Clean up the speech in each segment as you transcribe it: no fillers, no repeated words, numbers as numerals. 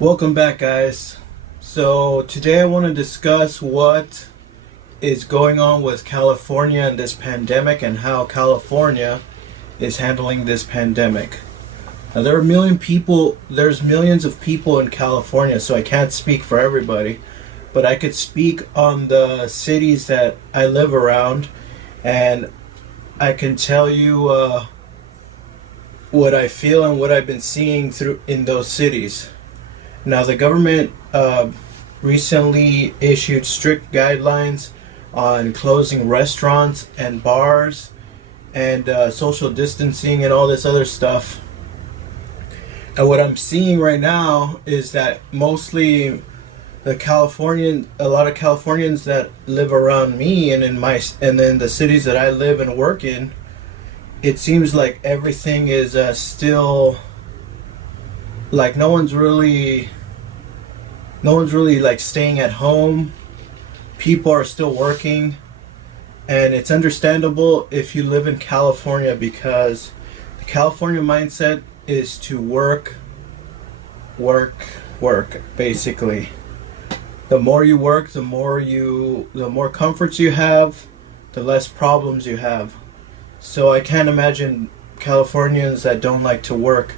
Welcome back, guys. So today I want to discuss what is going on with California and this pandemic and how California is handling this pandemic. Now there's millions of people in California, so I can't speak for everybody, but I could speak on the cities that I live around, and I can tell you what I feel and what I've been seeing through in those cities. Now, the government recently issued strict guidelines on closing restaurants and bars and social distancing and all this other stuff. And what I'm seeing right now is that mostly a lot of Californians that live around me and in the cities that I live and work in, it seems like everything is still like no one's really like staying at home. People are still working, and it's understandable if you live in California, because the California mindset is to work basically. The more you work, the more comforts you have, the less problems you have. So I can't imagine Californians that don't like to work,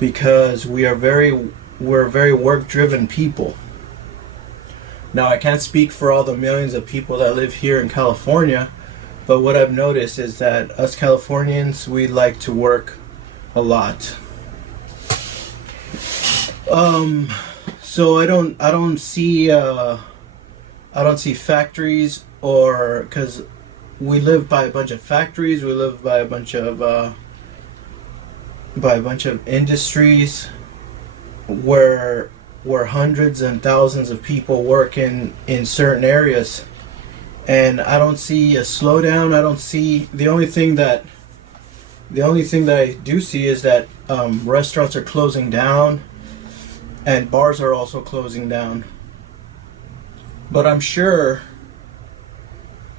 because we're very work-driven people. Now, I can't speak for all the millions of people that live here in California, but what I've noticed is that us Californians, we like to work a lot. So I don't see factories, or because we live by a bunch of factories, we live by a bunch of industries where hundreds and thousands of people work in certain areas, and I don't see a slowdown. I don't see the only thing that I do see is that restaurants are closing down and bars are also closing down. But I'm sure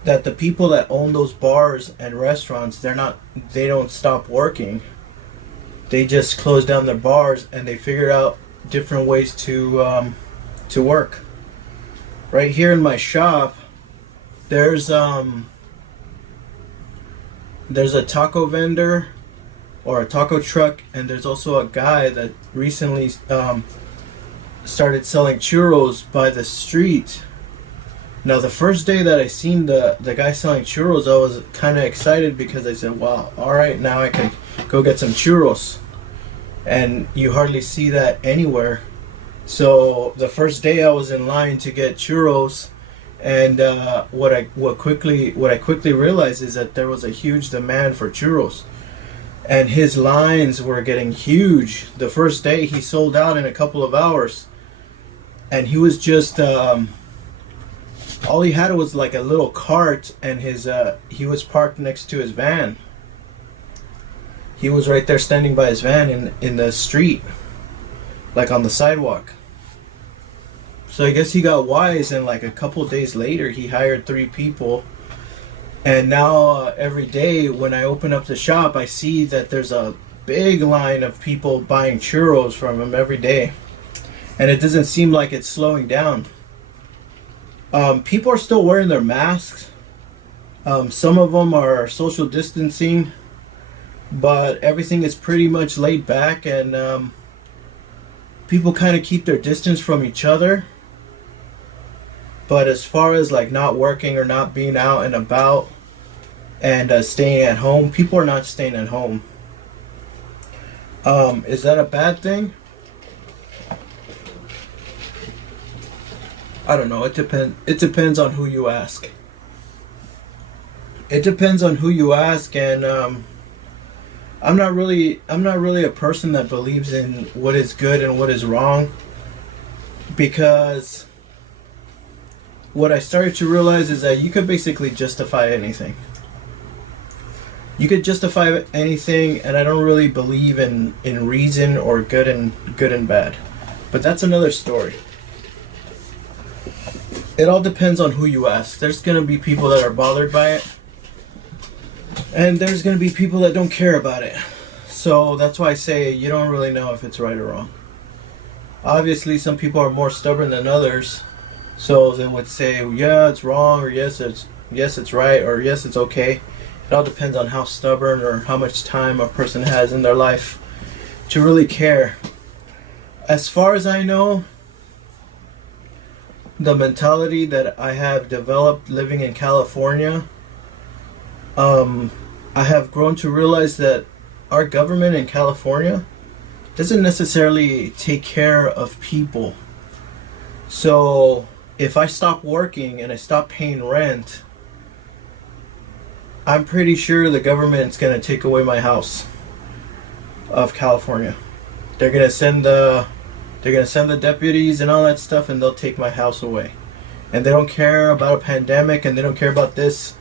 that the people that own those bars and restaurants, they don't stop working. They just close down their bars and they figured out different ways to work. Right here in my shop, there's a taco vendor or a taco truck, and there's also a guy that recently started selling churros by the street. Now, the first day that I seen the guy selling churros, I was kind of excited, because I said, wow, all right, now I can go get some churros. And you hardly see that anywhere. So the first day I was in line to get churros, and what I quickly realized is that there was a huge demand for churros, and his lines were getting huge. The first day he sold out in a couple of hours, and he was just all he had was like a little cart, and he was parked next to his van. He was right there standing by his van in the street, like on the sidewalk. So I guess he got wise, and like a couple days later he hired 3 people, and now every day when I open up the shop, I see that there's a big line of people buying churros from him every day, and it doesn't seem like it's slowing down. People are still wearing their masks. Some of them are social distancing, but everything is pretty much laid back, and people kind of keep their distance from each other. But as far as like not working or not being out and about and staying at home, people are not staying at home. Is that a bad thing? I don't know. It depends on who you ask. It depends on who you ask, and I'm not really a person that believes in what is good and what is wrong, because what I started to realize is that you could basically justify anything. You could justify anything, and I don't really believe in reason or good and bad. But that's another story. It all depends on who you ask. There's gonna be people that are bothered by it, and there's going to be people that don't care about it. So that's why I say you don't really know if it's right or wrong. Obviously, some people are more stubborn than others, so they would say, "Yeah, it's wrong," or yes, it's right," or "Yes, it's okay." It all depends on how stubborn or how much time a person has in their life to really care. As far as I know, the mentality that I have developed living in California, I have grown to realize that our government in California doesn't necessarily take care of people. So if I stop working and I stop paying rent, I'm pretty sure the government's gonna take away my house of California. They're gonna send the deputies and all that stuff, and they'll take my house away. And they don't care about a pandemic, and they don't care about this,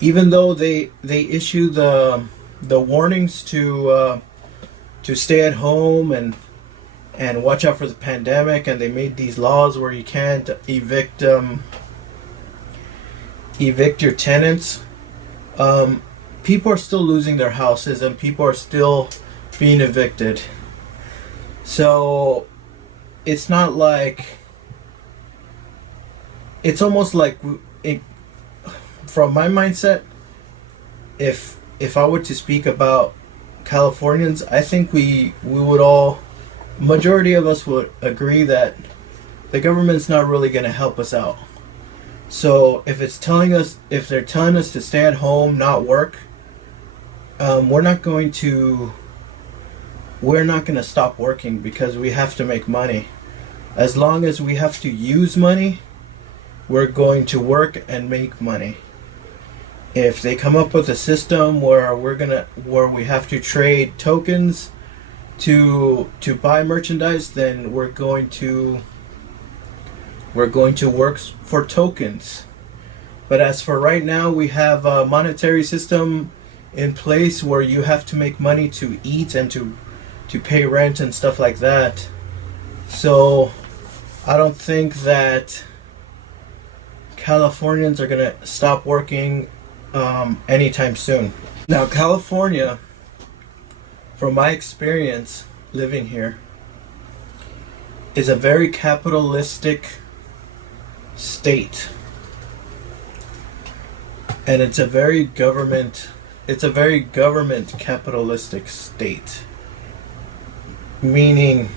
even though they issue the warnings to stay at home and watch out for the pandemic, and they made these laws where you can't evict your tenants. People are still losing their houses, and people are still being evicted. So it's not like, it's almost like from my mindset, if I were to speak about Californians, I think we would all, majority of us would agree that the government's not really going to help us out. So if they're telling us to stay at home, not work, we're not going to stop working, because we have to make money. As long as we have to use money, we're going to work and make money. If they come up with a system where we have to trade tokens to buy merchandise, then we're going to work for tokens. But as for right now, we have a monetary system in place where you have to make money to eat and to pay rent and stuff like that. So I don't think that Californians are gonna stop working anytime soon. Now, California, from my experience living here, is a very capitalistic state, and it's a very government capitalistic state, meaning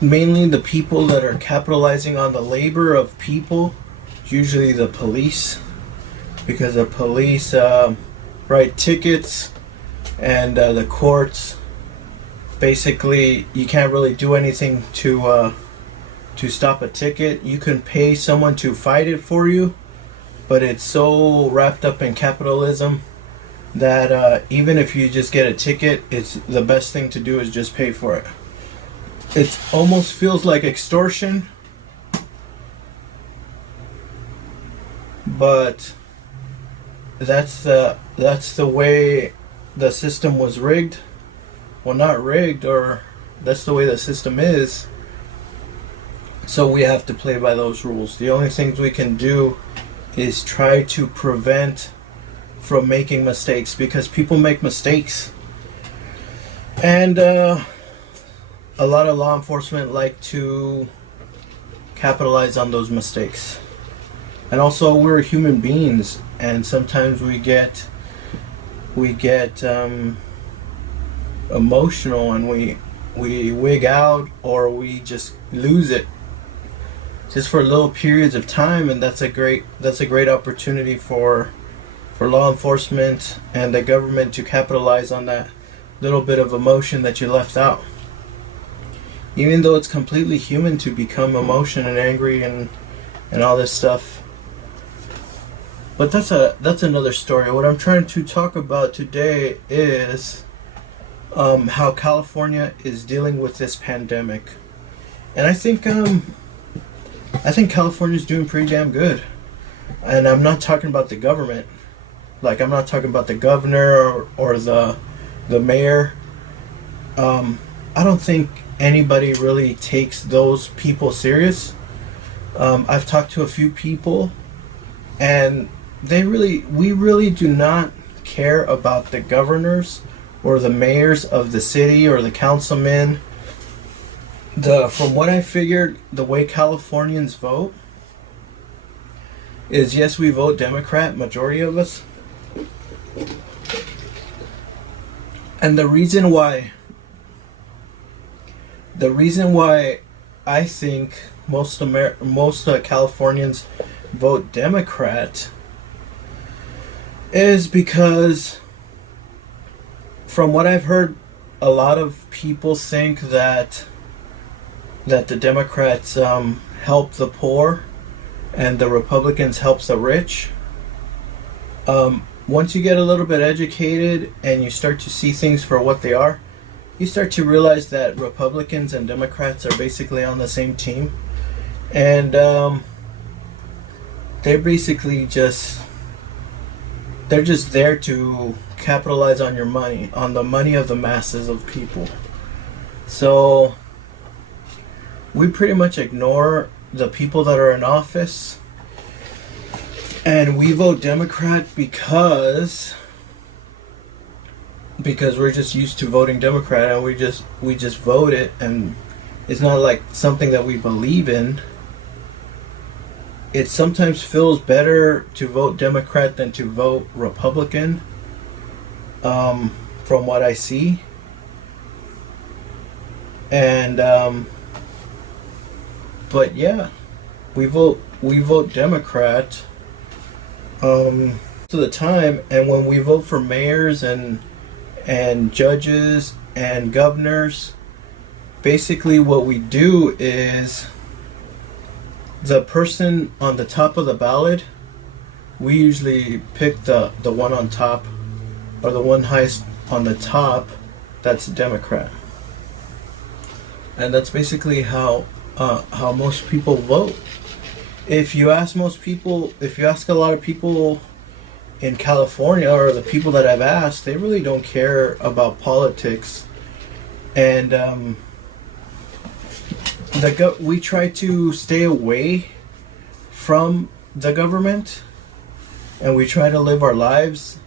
mainly the people that are capitalizing on the labor of people, usually the police, because the police write tickets, and the courts, basically you can't really do anything to stop a ticket. You can pay someone to fight it for you, but it's so wrapped up in capitalism that even if you just get a ticket, it's the best thing to do is just pay for it. It almost feels like extortion, but that's the way the system was rigged. Well, not rigged, or that's the way the system is. So we have to play by those rules. The only things we can do is try to prevent from making mistakes, because people make mistakes, and a lot of law enforcement like to capitalize on those mistakes. And also, we're human beings, and sometimes we get emotional, and we wig out, or we just lose it just for little periods of time, and that's a great opportunity for law enforcement and the government to capitalize on that little bit of emotion that you left out. Even though it's completely human to become emotion and angry and all this stuff. But that's another story. What I'm trying to talk about today is how California is dealing with this pandemic. And I think California's doing pretty damn good. And I'm not talking about the government. Like, I'm not talking about the governor or the mayor. I don't think anybody really takes those people serious. I've talked to a few people, and we really do not care about the governors or the mayors of the city or the councilmen. From what I figured, the way Californians vote is, yes, we vote Democrat, majority of us. And the reason why I think most Californians vote Democrat is because, from what I've heard, a lot of people think that the Democrats help the poor and the Republicans help the rich. Once you get a little bit educated and you start to see things for what they are, you start to realize that Republicans and Democrats are basically on the same team. And they're basically they're just there to capitalize on your money, on the money of the masses of people. So we pretty much ignore the people that are in office, and we vote Democrat because we're just used to voting Democrat, and we just vote it, and it's not like something that we believe in. It sometimes feels better to vote Democrat than to vote Republican, from what I see. And but yeah, we vote Democrat to the time. And when we vote for mayors and judges and governors, basically what we do is, the person on the top of the ballot, we usually pick the one on top, or the one highest on the top, that's a Democrat. And that's basically how most people vote. If you ask a lot of people in California, or the people that I've asked, they really don't care about politics. And we try to stay away from the government, and we try to live our lives,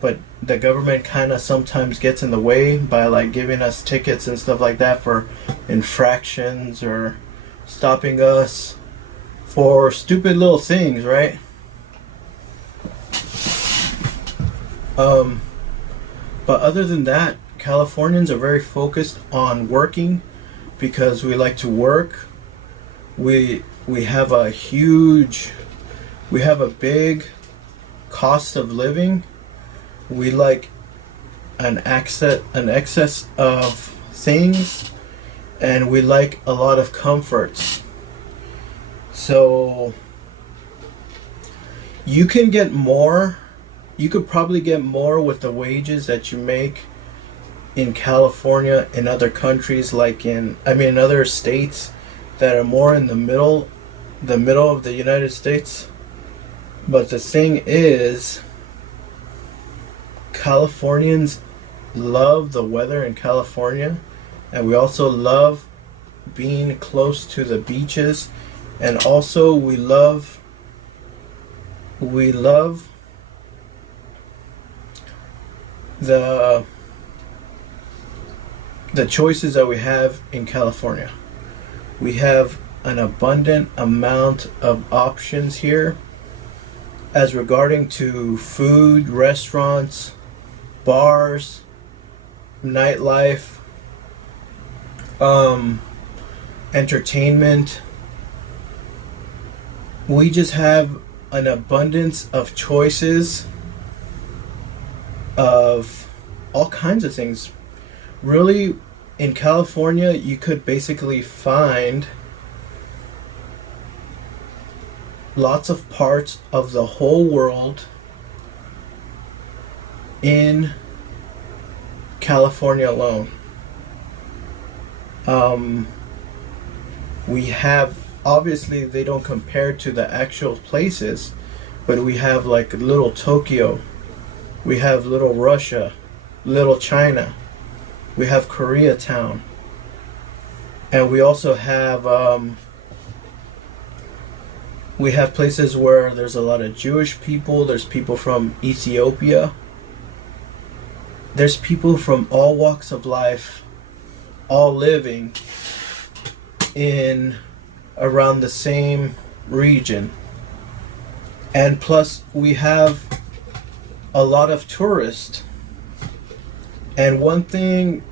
but the government kind of sometimes gets in the way by like giving us tickets and stuff like that for infractions, or stopping us for stupid little things, right? But other than that, Californians are very focused on working, because we like to work. We have a big cost of living. We like an excess of things, and we like a lot of comforts. So you could probably get more with the wages that you make in California, in other countries, like in other states that are more in the middle of the United States. But the thing is, Californians love the weather in California, and we also love being close to the beaches, and also we love the choices that we have in California. We have an abundant amount of options here as regarding to food, restaurants, bars, nightlife, entertainment. We just have an abundance of choices of all kinds of things. Really, in California, you could basically find lots of parts of the whole world in California alone. We have, obviously they don't compare to the actual places, but we have like little Tokyo, we have little Russia, little China, we have Koreatown, and we also have places where there's a lot of Jewish people. There's people from Ethiopia. there's people from all walks of life, all living in around the same region. And plus, we have a lot of tourists. And one thing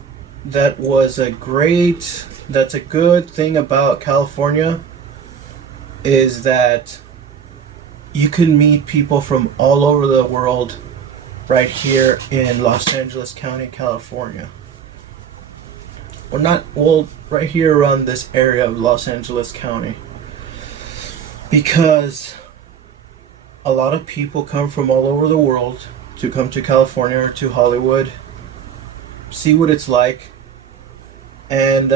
that's a good thing about California is that you can meet people from all over the world right here in Los Angeles County, California. Right here around this area of Los Angeles County. Because a lot of people come from all over the world to come to California or to Hollywood, see what it's like, and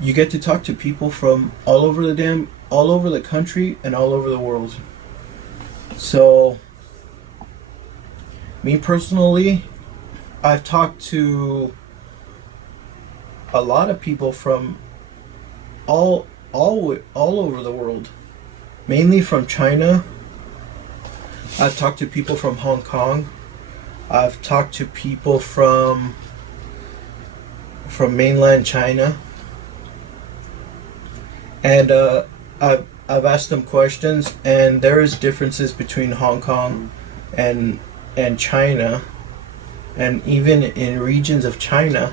you get to talk to people from all over the country and all over the world. So, me personally, I've talked to a lot of people from all over the world, mainly from China. I've talked to people from Hong Kong. I've talked to people from mainland China, and I've asked them questions, and there is differences between Hong Kong and China, and even in regions of China,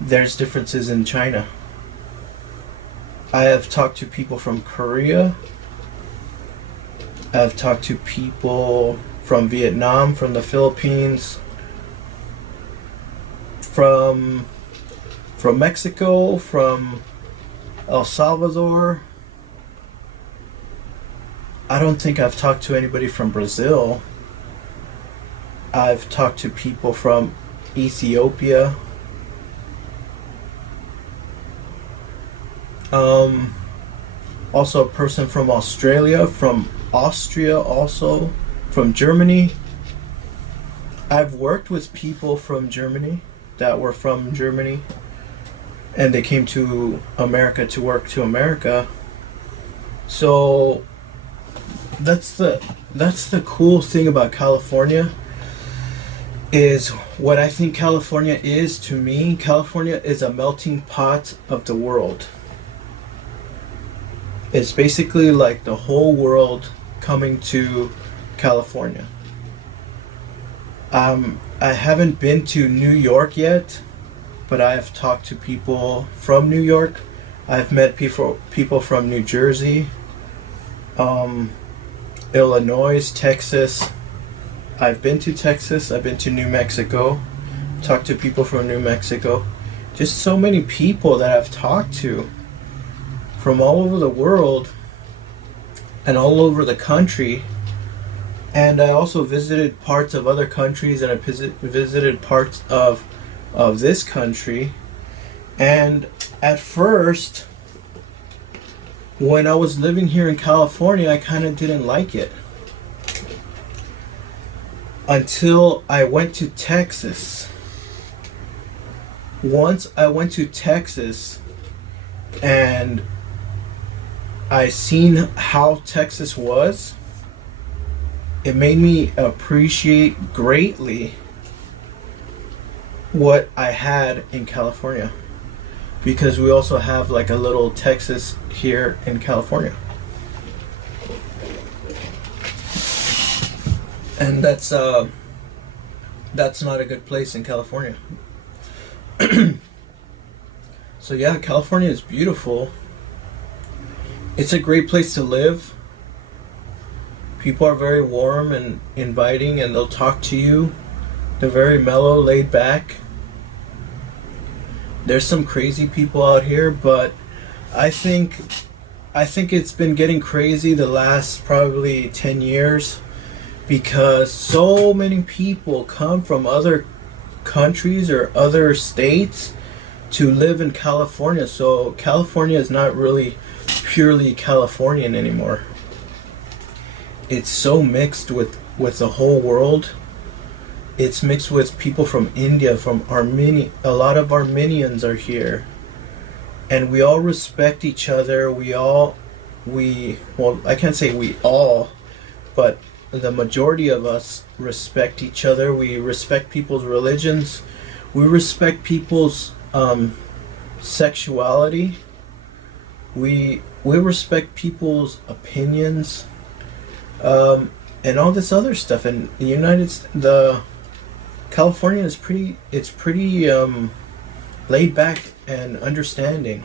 there's differences in China. I have talked to people from Korea. I've talked to people from Vietnam, from the Philippines, from Mexico, from El Salvador. I don't think I've talked to anybody from Brazil. I've talked to people from Ethiopia. Also a person from Australia, from Austria, also from Germany. I've worked with people from Germany that were from Germany, and they came to America to work to America. So that's the cool thing about California. Is what I think California is to me. California is a melting pot of the world. It's basically like the whole world coming to California. I haven't been to New York yet, but I've talked to people from New York. I've met people from New Jersey, Illinois, Texas. I've been to Texas. I've been to New Mexico. Talked to people from New Mexico. Just so many people that I've talked to from all over the world and all over the country. And I also visited parts of other countries, and I visited parts of this country. And at first, when I was living here in California, I kind of didn't like it. Until I went to Texas. Once I went to Texas and I seen how Texas was, it made me appreciate greatly what I had in California, because we also have like a little Texas here in California, and that's not a good place in California. So yeah, California is beautiful. It's a great place to live. People are very warm and inviting, and they'll talk to you. They're very mellow, laid back. There's some crazy people out here, but I think it's been getting crazy the last probably 10 years, because so many people come from other countries or other states to live in California. So California is not really purely Californian anymore. It's so mixed with the whole world. It's mixed with people from India, from Armenia. A lot of Armenians are here, and we all respect each other. I can't say we all, but the majority of us respect each other. We respect people's religions. We respect people's sexuality. We respect people's opinions, and all this other stuff. And the California is pretty laid back and understanding.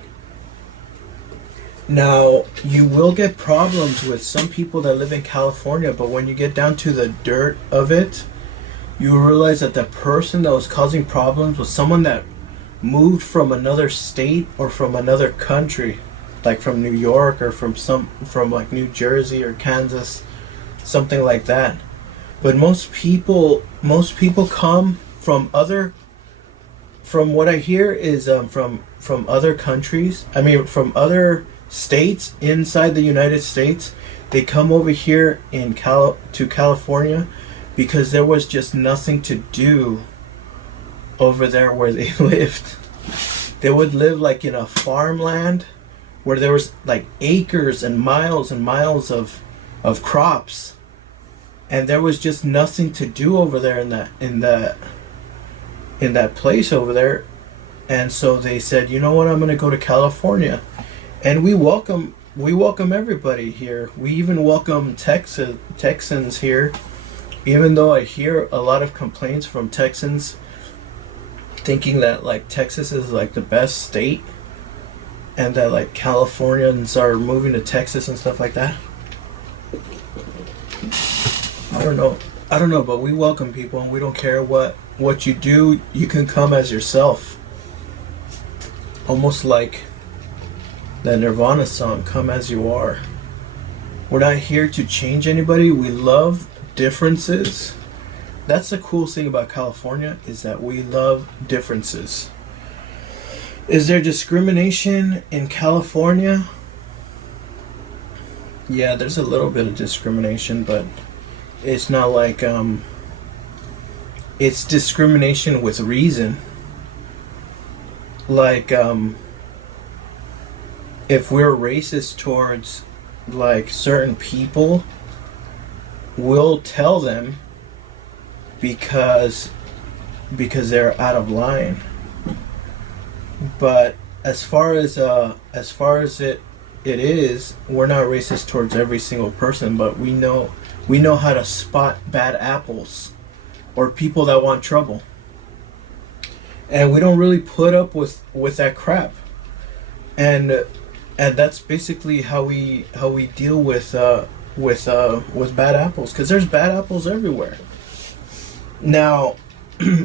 Now, you will get problems with some people that live in California, but when you get down to the dirt of it, you will realize that the person that was causing problems was someone that moved from another state or from another country, like from New York or from like New Jersey or Kansas, something like that. But most people come from from what I hear is from other countries. I mean, from other states inside the United States. They come over here to California because there was just nothing to do over there where they lived. They would live like in a farmland where there was like acres and miles of crops, and there was just nothing to do over there in that place over there. And so they said, you know what, I'm going to go to California. And we welcome everybody here. We even welcome Texans here, even though I hear a lot of complaints from Texans thinking that like Texas is like the best state and that like Californians are moving to Texas and stuff like that. I don't know, but we welcome people, and we don't care what you do. You can come as yourself. Almost like the Nirvana song, "Come As You Are." We're not here to change anybody. We love differences. That's the cool thing about California, is that we love differences. Is there discrimination in California? Yeah, there's a little bit of discrimination, but it's not like it's discrimination with reason. Like if we're racist towards like certain people, we'll tell them because they're out of line. But as far as it is, we're not racist towards every single person, but we know how to spot bad apples or people that want trouble. And we don't really put up with that crap. And that's basically how we deal with bad apples, because there's bad apples everywhere. Now,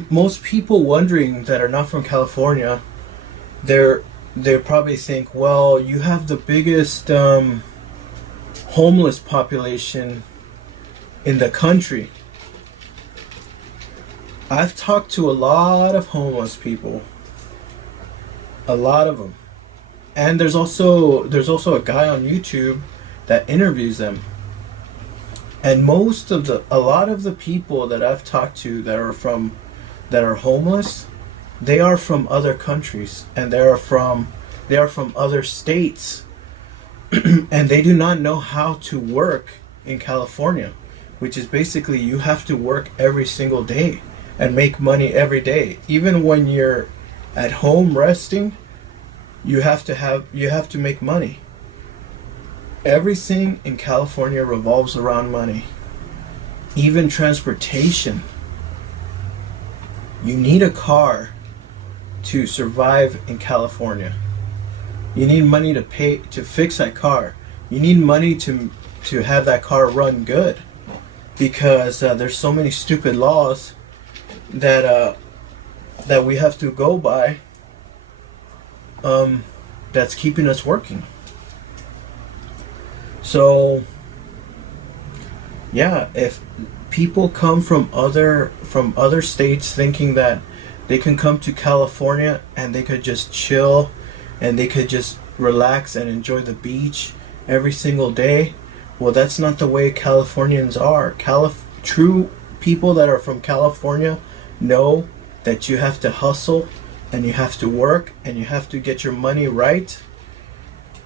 most people wondering that are not from California, they probably think, well, you have the biggest homeless population in the country. I've talked to a lot of homeless people, a lot of them, and there's also a guy on YouTube that interviews them. And a lot of the people that I've talked to that are homeless, they are from other countries, and they are from other states, and they do not know how to work in California, which is basically you have to work every single day and make money every day. Even when you're at home resting, you have to make money. Everything in California revolves around money. Even transportation. You need a car to survive in California. You need money to fix that car. You need money to have that car run good, because there's so many stupid laws that we have to go by, that's keeping us working. So yeah, if people come from other states thinking that they can come to California and they could just chill and they could just relax and enjoy the beach every single day, well, that's not the way Californians are. True people that are from California know that you have to hustle and you have to work and you have to get your money right,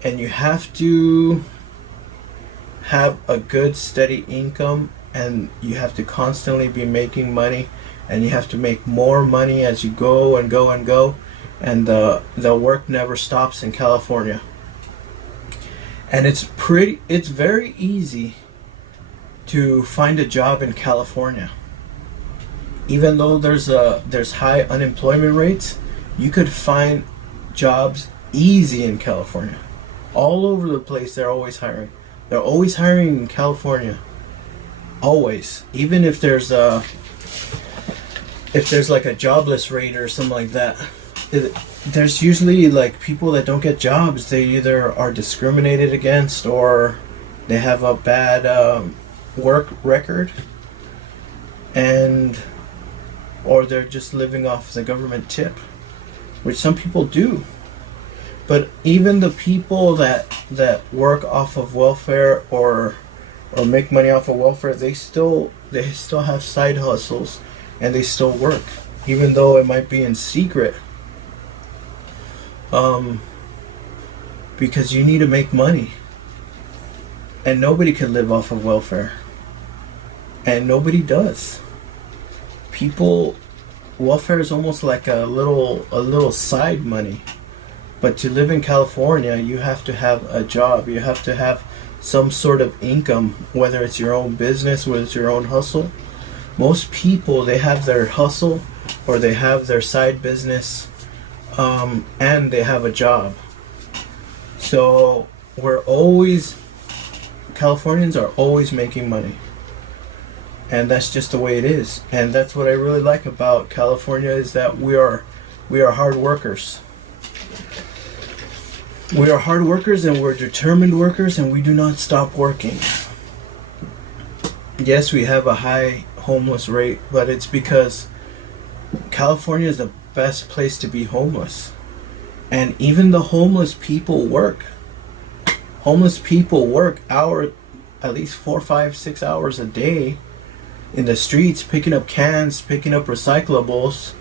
and you have to have a good steady income and you have to constantly be making money, and you have to make more money as you go and go and go, and the work never stops in California. And it's very easy to find a job in California. Even though there's high unemployment rates, you could find jobs easy in California. All over the place, they're always hiring. They're always hiring in California. Always. Even if there's like a jobless rate or something like that, there's usually like people that don't get jobs. They either are discriminated against, or they have a bad work record, or they're just living off the government tip, which some people do. But even the people that work off of welfare or make money off of welfare, they still have side hustles, and they still work, even though it might be in secret. Because you need to make money, and nobody can live off of welfare, and nobody does. Welfare is almost like a little side money. But to live in California, you have to have a job. You have to have some sort of income, whether it's your own business, whether it's your own hustle. Most people, they have their hustle, or they have their side business, and they have a job. So Californians are always making money. And that's just the way it is. And that's what I really like about California, is that we are hard workers. We are hard workers, and we're determined workers, and we do not stop working. Yes, we have a high homeless rate, but it's because California is the best place to be homeless. And even the homeless people work. Homeless people work at least 4, 5, 6 hours a day in the streets, picking up cans, picking up recyclables.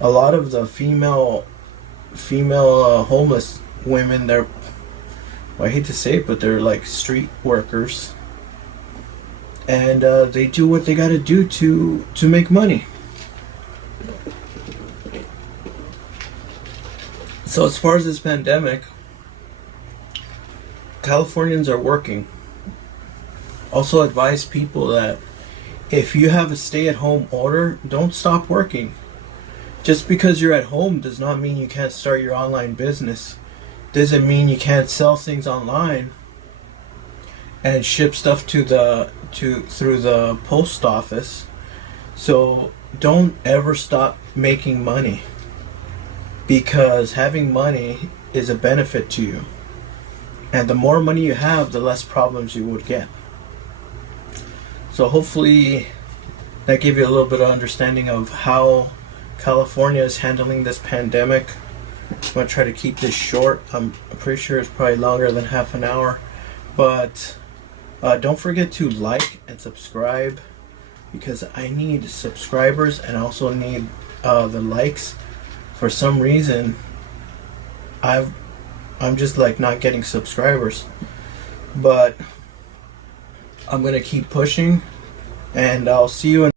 A lot of the female homeless women, I hate to say it, but they're like street workers, and they do what they gotta do to make money. So as far as this pandemic, Californians are working. Also advise people that if you have a stay-at-home order, don't stop working. Just because you're at home does not mean you can't start your online business. Doesn't mean you can't sell things online and ship stuff through the post office. So don't ever stop making money, because having money is a benefit to you. And the more money you have, the less problems you would get. So hopefully that gave you a little bit of understanding of how California is handling this pandemic. I'm going to try to keep this short. I'm pretty sure it's probably longer than half an hour. But don't forget to like and subscribe, because I need subscribers, and I also need the likes. For some reason, I'm just like not getting subscribers. But I'm going to keep pushing, and I'll see you in